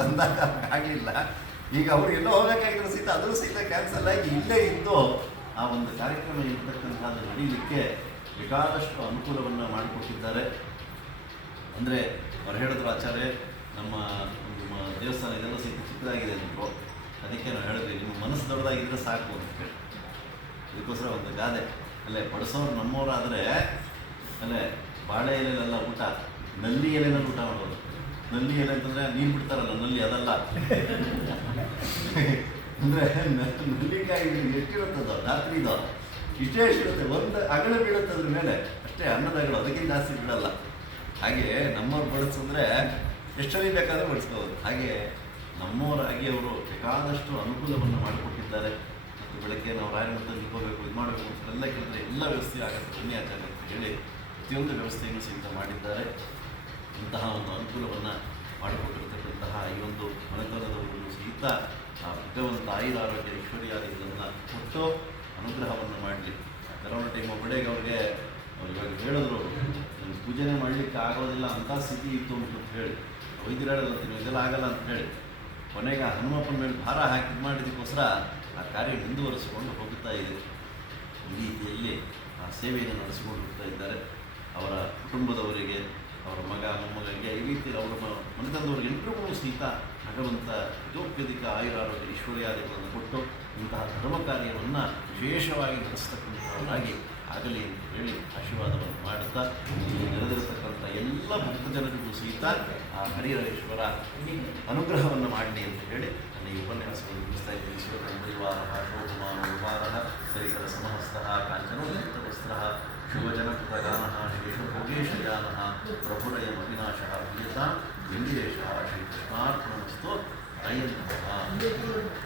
ಬಂದಾಗ ಆಗಲಿಲ್ಲ. ಈಗ ಅವರು ಎಲ್ಲೋ ಹೋಗಬೇಕಾಗಿರೋ ಸಹಿತ ಅದೂ ಸಹಿತ ಕ್ಯಾನ್ಸಲ್ ಆಗಿ ಇಲ್ಲೇ ಇದ್ದು ಆ ಒಂದು ಕಾರ್ಯಕ್ರಮ ಇರ್ತಕ್ಕಂಥದ್ದು ನಡೀಲಿಕ್ಕೆ ಬೇಕಾದಷ್ಟು ಅನುಕೂಲವನ್ನು ಮಾಡಿಕೊಟ್ಟಿದ್ದಾರೆ. ಅಂದರೆ ಅವ್ರು ಹೇಳಿದ್ರು ಆಚಾರ್ಯ ನಮ್ಮ ದೇವಸ್ಥಾನ ಇದೆಲ್ಲ ಸಹಿತ ಚಿಕ್ಕದಾಗಿದೆ ಅಂದರು. ಅದಕ್ಕೆ ನಾವು ಹೇಳಿದ್ವಿ ನಿಮ್ಮ ಮನಸ್ಸು ದೊಡ್ಡದಾಗಿದ್ದರೆ ಸಾಕು ಅಂತ ಹೇಳಿ. ಅದಕ್ಕೋಸ್ಕರ ಒಂದು ಗಾದೆ ಅಲ್ಲೇ ಬಡಿಸೋರು ನಮ್ಮವರಾದರೆ ಅಲ್ಲೇ ಬಾಳೆ ಎಲೆಲೆಲ್ಲ ಊಟ, ನಲ್ಲಿ ಎಲೆನಲ್ಲಿ ಊಟ ಮಾಡೋದು. ನಲ್ಲಿ ಎಲೆ ಅಂತಂದರೆ ನೀರು ಬಿಡ್ತಾರಲ್ಲ ನಲ್ಲಿ, ಅದಲ್ಲ. ಅಂದರೆ ನಲ್ಲಿಕಾಯಿ ಎಷ್ಟಿರುತ್ತದೋ ರಾತ್ರಿದೋ ಇಷ್ಟೇ ಎಷ್ಟಿರುತ್ತೆ, ಒಂದು ಅಗಳ ಬೀಳುತ್ತೆ ಅದ್ರ ಮೇಲೆ ಅಷ್ಟೇ, ಅನ್ನದ ಅಗಳು, ಅದಕ್ಕಿಂತ ಜಾಸ್ತಿ ಬಿಡಲ್ಲ. ಹಾಗೆ ನಮ್ಮವ್ರು ಬಡಿಸಿದ್ರೆ ಎಷ್ಟರಲ್ಲಿ ಬೇಕಾದರೂ ಬಡಿಸ್ಕೋಬೋದು. ಹಾಗೆ ನಮ್ಮವರಾಗಿ ಅವರು ಬೇಕಾದಷ್ಟು ಅನುಕೂಲವನ್ನು ಮಾಡಿಕೊಟ್ಟಿದ್ದಾರೆ. ಮತ್ತು ಬೆಳಗ್ಗೆ ನಾವು ರಾಯರನ್ನು ತಂದುಕೋಬೇಕು, ಇದು ಮಾಡಬೇಕು ಅಂತೆಲ್ಲ ಕೇಳಿದ್ರೆ ಎಲ್ಲ ವ್ಯವಸ್ಥೆ ಆಗುತ್ತೆ ಪುಣ್ಯಾಚಾರ್ಯ ಅಂತ ಹೇಳಿ ಪ್ರತಿಯೊಂದು ವ್ಯವಸ್ಥೆಯನ್ನು ಸಹಿತ ಮಾಡಿದ್ದಾರೆ. ಇಂತಹ ಒಂದು ಅನುಕೂಲವನ್ನು ಮಾಡಿಕೊಟ್ಟಿರ್ತಕ್ಕಂತಹ ಈ ಒಂದು ಮನೆತನದವರನ್ನು ಸಹಿತ ಆ ಭಗವಂತ ಆಯುರಾರೋಗ್ಯ ಐಶ್ವರ್ಯಾದಿಗಳನ್ನು ಕೊಟ್ಟು ಅನುಗ್ರಹವನ್ನು ಮಾಡಲಿ. ಕರೋನಾ ಟೈಮ್ ಒಬ್ಬಡೆಗೆ ಅವ್ರಿಗೆ ಇವಾಗ ಹೇಳಿದ್ರು ಪೂಜೆನೇ ಮಾಡಲಿಕ್ಕೆ ಆಗೋದಿಲ್ಲ ಅಂಥ ಸ್ಥಿತಿ ಇತ್ತು ಅಂತ ಹೇಳಿ, ವೈದ್ಯರು ಹೇಳೋದಂತೀನಿ ಇದೆಲ್ಲ ಆಗಲ್ಲ ಅಂತ ಹೇಳಿ ಕೊನೆಗೆ ಹನುಮಪ್ಪನ ಮೇಲೆ ಭಾರ ಹಾಕಿ ಮಾಡಿದ್ದಕ್ಕೋಸ್ಕರ ಆ ಕಾರ್ಯ ಮುಂದುವರಿಸಿಕೊಂಡು ಹೋಗುತ್ತಾ ಇದೆ. ಈ ರೀತಿಯಲ್ಲಿ ಆ ಸೇವೆಯನ್ನು ನಡೆಸಿಕೊಂಡು ಹೋಗ್ತಾ ಇದ್ದಾರೆ. ಅವರ ಕುಟುಂಬದವರಿಗೆ, ಅವರ ಮಗ ಮೊಮ್ಮಗಳಿಗೆ, ಈ ರೀತಿ ಅವರ ಮನೆತಂದವರಿಗೆ ಎಲ್ಲರಿಗೂ ಸಹಿತ ಭಗವಂತ ಯಥೋಪ್ಯಧಿಕ ಆಯುರಾರೋಗ್ಯ ಐಶ್ವರ್ಯಾದಿಗಳನ್ನು ಕೊಟ್ಟು ಇಂತಹ ಧರ್ಮ ಕಾರ್ಯವನ್ನು ವಿಶೇಷವಾಗಿ ನಡೆಸ್ತಕ್ಕಂಥವರಾಗಿ ಆಗಲಿ ಅಂತ ಹೇಳಿ ಆಶೀರ್ವಾದವನ್ನು ಮಾಡುತ್ತಾ ನೆರೆದಿರತಕ್ಕಂಥ ಎಲ್ಲ ಭಕ್ತ ಜನರಿಗೂ ಸಹಿತ ಆ ಹರಿಹರೇಶ್ವರ ಅನುಗ್ರಹವನ್ನು ಮಾಡಲಿ ಅಂತ ಹೇಳಿ ನನ್ನ ಈ ಉಪನ್ಯಾಸವನ್ನು ಮುಗಿಸ್ತಾ ಇದ್ದೀನಿ. ಶಿವಕಂಬೈವಾರ ಶೋಭಮಾನೋವಾರ ಹರಿಕರ ಸಮಹಸ್ತಃ ಕಾಂಚನೋಚಿತವಸ್ತ್ರ ಶುಭಜನಕೃತಗಾನ ಶೇಷಭೋಗೇಶಯಾನ ಪ್ರಭುರಯಮವಿನಾಶಃ ಪ್ರಿಯತಾಂ ವೆಂಕಟೇಶಃ ಶ್ರೀಕೃಷ್ಣಾರ್ಪಣಮಸ್ತು.